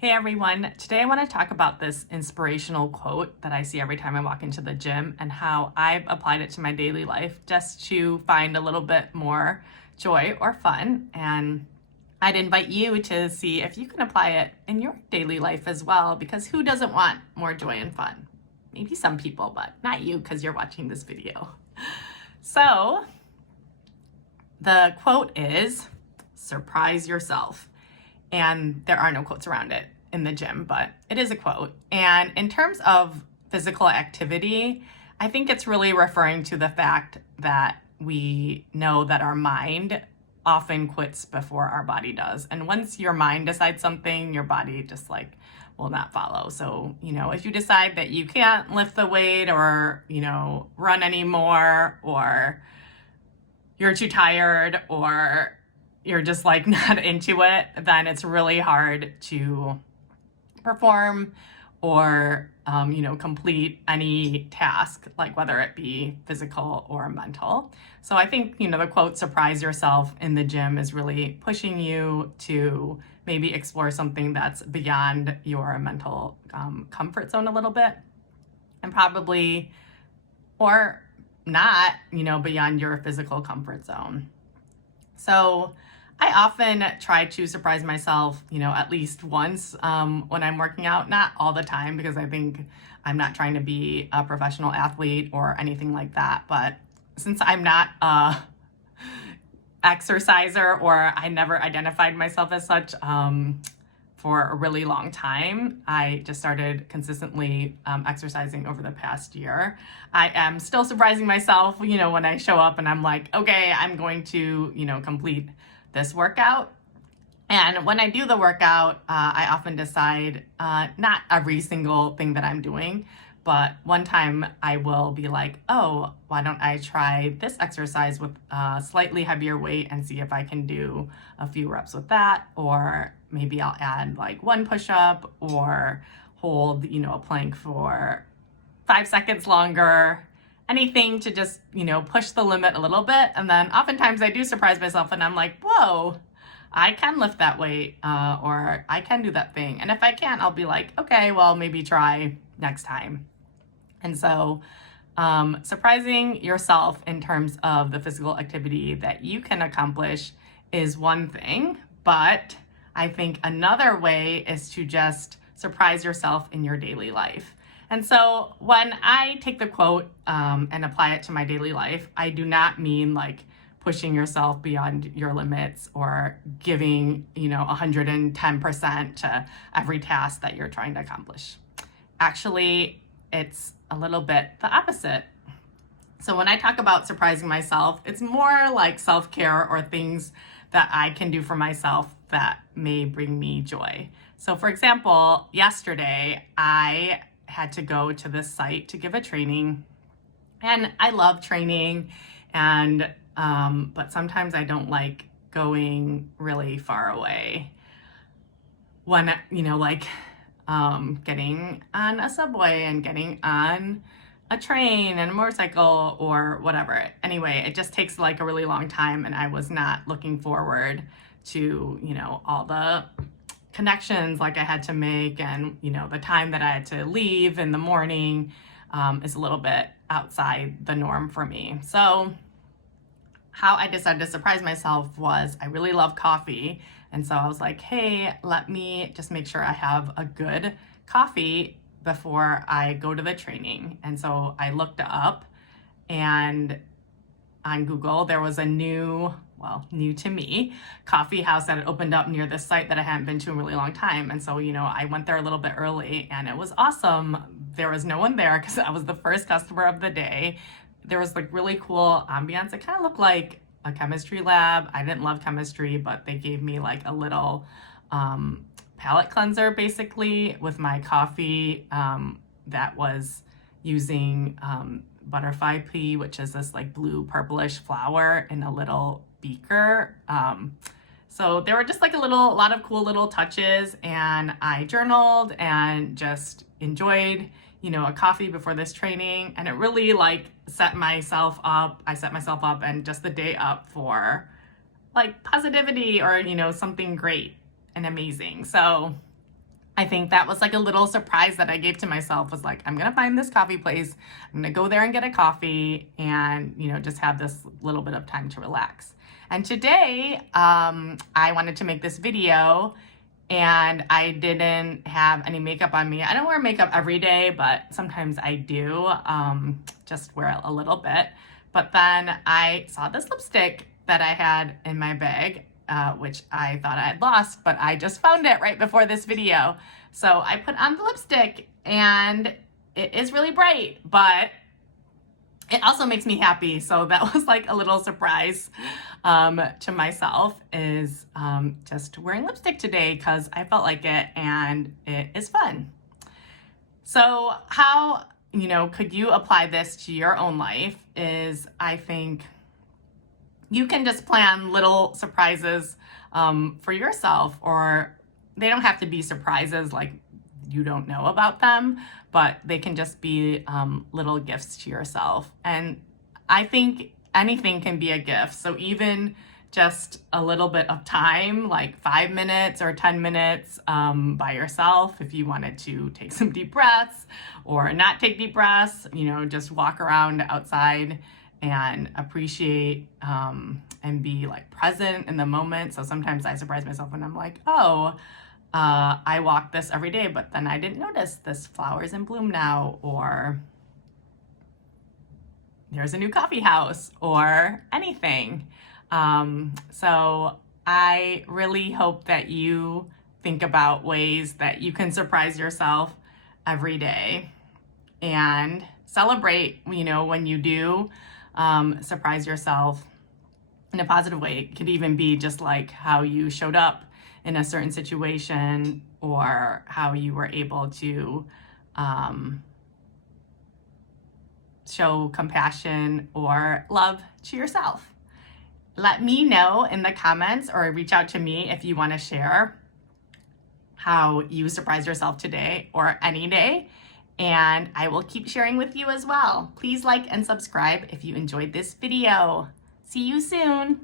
Hey everyone, today I want to talk about this inspirational quote that I see every time I walk into the gym and how I've applied it to my daily life just to find a little bit more joy or fun. And I'd invite you to see if you can apply it in your daily life as well, because who doesn't want more joy and fun? Maybe some people, but not you because you're watching this video. So the quote is, surprise yourself. And there are no quotes around it in the gym, but it is a quote. And in terms of physical activity, I think it's really referring to the fact that we know that our mind often quits before our body does. And once your mind decides something, your body just will not follow. So, if you decide that you can't lift the weight or, run anymore, or you're too tired, or you're just not into it, then it's really hard to perform or, complete any task, like whether it be physical or mental. So I think, the quote, surprise yourself in the gym, is really pushing you to maybe explore something that's beyond your mental comfort zone a little bit, and probably, or not, beyond your physical comfort zone. So I often try to surprise myself, at least once when I'm working out, not all the time, because I think I'm not trying to be a professional athlete or anything like that. But since I'm not a exerciser, or I never identified myself as such for a really long time, I just started consistently exercising over the past year. I am still surprising myself, when I show up and I'm like, okay, I'm going to, complete this workout. And when I do the workout, I often decide, not every single thing that I'm doing, but one time I will be like, oh, why don't I try this exercise with a slightly heavier weight and see if I can do a few reps with that. Or maybe I'll add one push-up, or hold, a plank for 5 seconds longer. Anything to just, push the limit a little bit. And then oftentimes I do surprise myself and I'm like, whoa, I can lift that weight, or I can do that thing. And if I can't, I'll be like, okay, well, maybe try next time. And so surprising yourself in terms of the physical activity that you can accomplish is one thing, but I think another way is to just surprise yourself in your daily life. And so when I take the quote and apply it to my daily life, I do not mean pushing yourself beyond your limits or giving, 110% to every task that you're trying to accomplish. Actually, it's a little bit the opposite. So when I talk about surprising myself, it's more like self-care or things that I can do for myself that may bring me joy. So for example, yesterday I had to go to this site to give a training, and I love training, and but sometimes I don't like going really far away. When getting on a subway and getting on a train and a motorcycle or whatever. Anyway, it just takes a really long time, and I was not looking forward to, all the connections I had to make, and the time that I had to leave in the morning is a little bit outside the norm for me. So how I decided to surprise myself was, I really love coffee, and so I was like, hey, let me just make sure I have a good coffee before I go to the training. And so I looked up, and on Google there was a new to me, coffee house that had opened up near this site that I hadn't been to in a really long time. And so, I went there a little bit early, and it was awesome. There was no one there because I was the first customer of the day. There was really cool ambiance. It kind of looked like a chemistry lab. I didn't love chemistry, but they gave me a little palate cleanser basically with my coffee that was using butterfly pea, which is this blue purplish flower in a little beaker. So there were just a lot of cool little touches, and I journaled and just enjoyed, a coffee before this training. And it really set myself up and just the day up for positivity or, something great and amazing. So I think that was like a little surprise that I gave to myself, was like, I'm gonna find this coffee place, I'm gonna go there and get a coffee and, just have this little bit of time to relax. And today, I wanted to make this video and I didn't have any makeup on me. I don't wear makeup every day, but sometimes I do, just wear a little bit. But then I saw this lipstick that I had in my bag, which I thought I had lost, but I just found it right before this video. So I put on the lipstick and it is really bright, but it also makes me happy. So that was like a little surprise to myself, is just wearing lipstick today because I felt like it and it is fun. So how, could you apply this to your own life is, I think, you can just plan little surprises for yourself, or they don't have to be surprises like you don't know about them, but they can just be little gifts to yourself. And I think anything can be a gift. So even just a little bit of time, like 5 minutes or 10 minutes by yourself, if you wanted to take some deep breaths or not take deep breaths, just walk around outside and appreciate and be like present in the moment. So sometimes I surprise myself when I'm like, oh, I walk this every day, but then I didn't notice this flower's in bloom now, or there's a new coffee house, or anything. So I really hope that you think about ways that you can surprise yourself every day and celebrate, when you do surprise yourself in a positive way. It could even be just like how you showed up in a certain situation, or how you were able to show compassion or love to yourself. Let me know in the comments, or reach out to me if you want to share how you surprise yourself today or any day, and I will keep sharing with you as well. Please like and subscribe if you enjoyed this video. See you soon.